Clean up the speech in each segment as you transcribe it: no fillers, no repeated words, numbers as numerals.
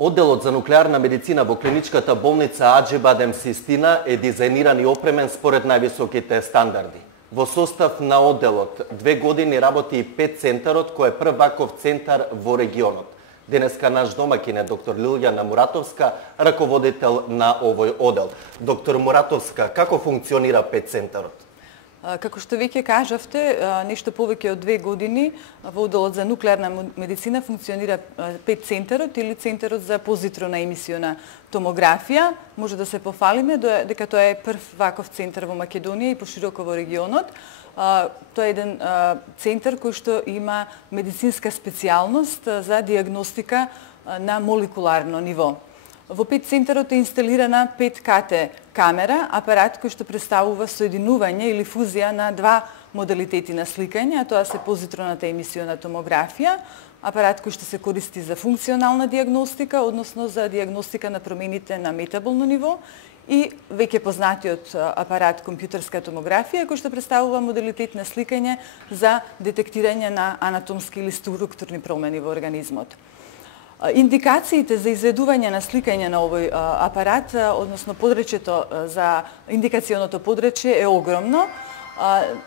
Одделот за нуклеарна медицина во клиничката болница Аџи-Бадем Систина е дизајниран и опремен според највисоките стандарди. Во состав на одделот 2 години работи и ПЕТ центарот, кој е прв ваков центар во регионот. Денеска наш домакин е доктор Лилјана Муратовска, раководител на овој оддел. Доктор Муратовска, како функционира ПЕТ центарот? Како што веќе кажавте, нешто повеќе од 2 години во одделот за нуклеарна медицина функционира ПЕТ центарот или центарот за позитрона емисиона томографија. Може да се пофалиме дека тоа е прв ваков центар во Македонија и пошироко во регионот. Тоа е еден центар кој што има медицинска специјалност за диагностика на молекуларно ниво. Во ПЕТ центарот е инсталирана 5К камера, апарат кој што представува соединување или фузија на два модалитети на сликање, а тоа се позитроната емисиона томографија, апарат кој што се користи за функционална диагностика, односно за диагностика на промените на метаболно ниво, и веќе познатиот апарат компјутерска томографија, кој што представува модалитет на сликање за детектирање на анатомски или структурни промени во организмот. Индикациите за изведување на сликање на овој апарат, односно подречјето за индикационото подречје е огромно.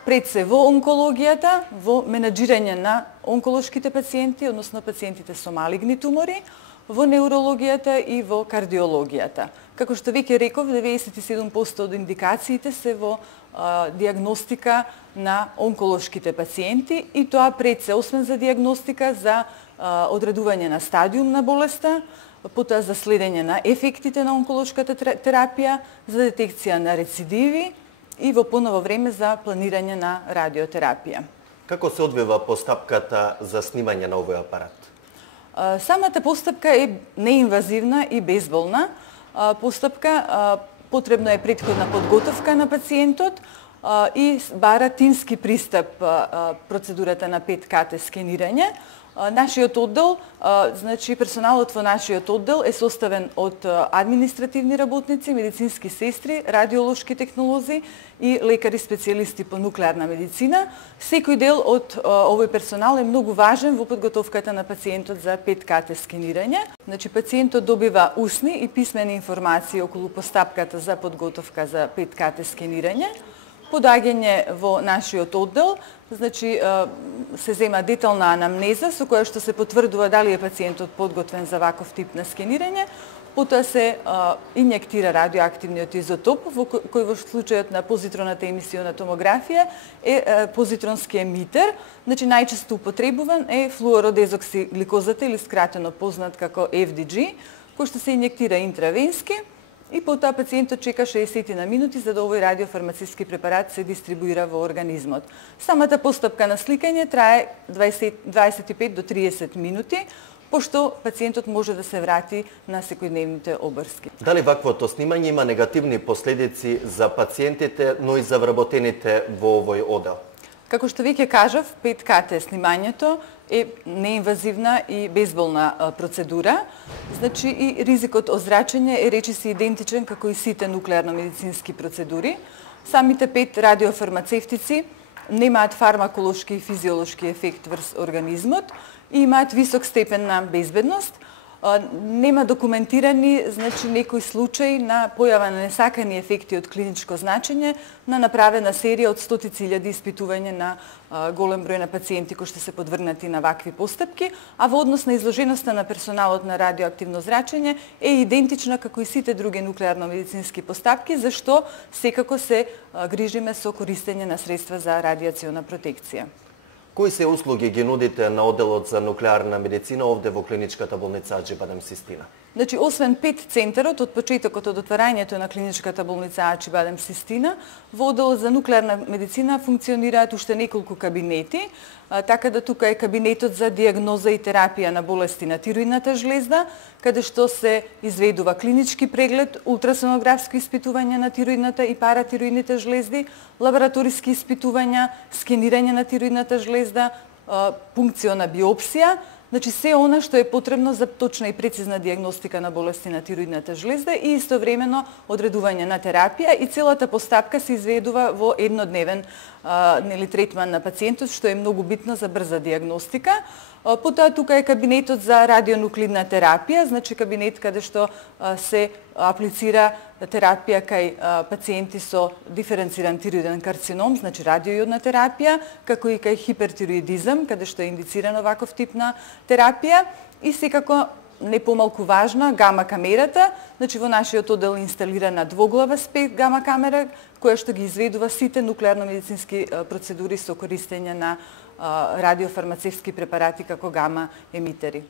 Пред се во онкологијата, во менаџирање на онколошките пациенти, односно пациентите со малигни тумори, во неурологијата и во кардиологијата. Како што веќе реков, 97% од индикациите се во диагностика на онколошките пациенти и тоа пред се, освен за диагностика, за одредување на стадиум на болеста, потоа за следење на ефектите на онколошката терапија, за детекција на рецидиви и во поново време за планирање на радиотерапија. Како се одвива постапката за снимање на овој апарат? Самата постапка е неинвазивна и безболна. Постапка потребно е претходна подготовка на пациентот и бара тимски пристап процедурата на 5К скенирање. Нашиот оддел, значи персоналот во нашиот оддел е составен од административни работници, медицински сестри, радиолошки технолози и лекари специјалисти по нуклеарна медицина. Секој дел од овој персонал е многу важен во подготовката на пациентот за 5К скенирање. Значи пациентот добива усни и писмени информации околу постапката за подготовка за 5К скенирање. По доаѓање во нашиот оддел, значи се зема детална анамнеза со која што се потврдува дали е пациентот подготвен за ваков тип на скенирање, потоа се инјектира радиоактивниот изотоп, кој во случајот на позитроната емисиона томографија е позитронски емитер, значи најчесто употребуван е флуородезоксигликозата или скратено познат како FDG, кој што се инјектира интравенски, и потоа пациентот чека 60 на минути за да овој радиофармацевски препарат се дистрибуира во организмот. Самата постапка на сликање трае 25 до 30 минути, пошто пациентот може да се врати на секојдневните обрски. Дали ваквото снимање има негативни последици за пациентите, но и за вработените во овој оддел? Како што веќе кажав, 5К снимањето е неинвазивна и безболна процедура. Значи и ризикот од зрачење е речиси идентичен како и сите нуклеарно-медицински процедури. Самите 5 радиофармацевтици немаат фармаколошки и физиолошки ефект врз организмот и имаат висок степен на безбедност. Нема документирани, значи, некој случај на појава на несакани ефекти од клиничко значење на направена серија од стотици илјади испитување на голем број на пациенти кои што се подвргнати на вакви постапки, а во однос на изложеноста на персоналот на радиоактивно зрачење е идентична како и сите други нуклеарно-медицински постапки, зашто секако се грижиме со користење на средства за радиациона протекција. Кои се услуги ги нудите на одделот за нуклеарна медицина овде во клиничката болница Аџи-Бадем Систина? Значи, освен ПЕТ центарот, од почетокот од отварањето на клиничката болница Аџи-Бадем Систина, во одделот за нуклеарна медицина функционираат уште неколку кабинети, така да тука е кабинетот за диагноза и терапија на болести на тироидната жлезда, каде што се изведува клинички преглед, ултрасонографско испитување на тироидната и паратироидните жлезди, лабораториски испитувања, скенирање на тироидната жлезда, пункциона биопсија, Значи се она што е потребно за точна и прецизна диагностика на болести на тироидната жлезда и истовремено одредување на терапија, и целата постапка се изведува во еднодневен третман на пациентот, што е многу битно за брза диагностика. Потоа тука е кабинетот за радионуклидна терапија, значи кабинет каде што се аплицира терапија кај пациенти со диференциран тироиден карцином, значи радиојодна терапија, како и кај хипертироидизам, каде што е индициран оваков тип на терапија, и секако не помалку важна гама камерата, значи во нашиот оддел инсталирана двоглава спект гама камера, која што ги изведува сите нуклеарно-медицински процедури со користење на радиофармацевтски препарати како гама емитери.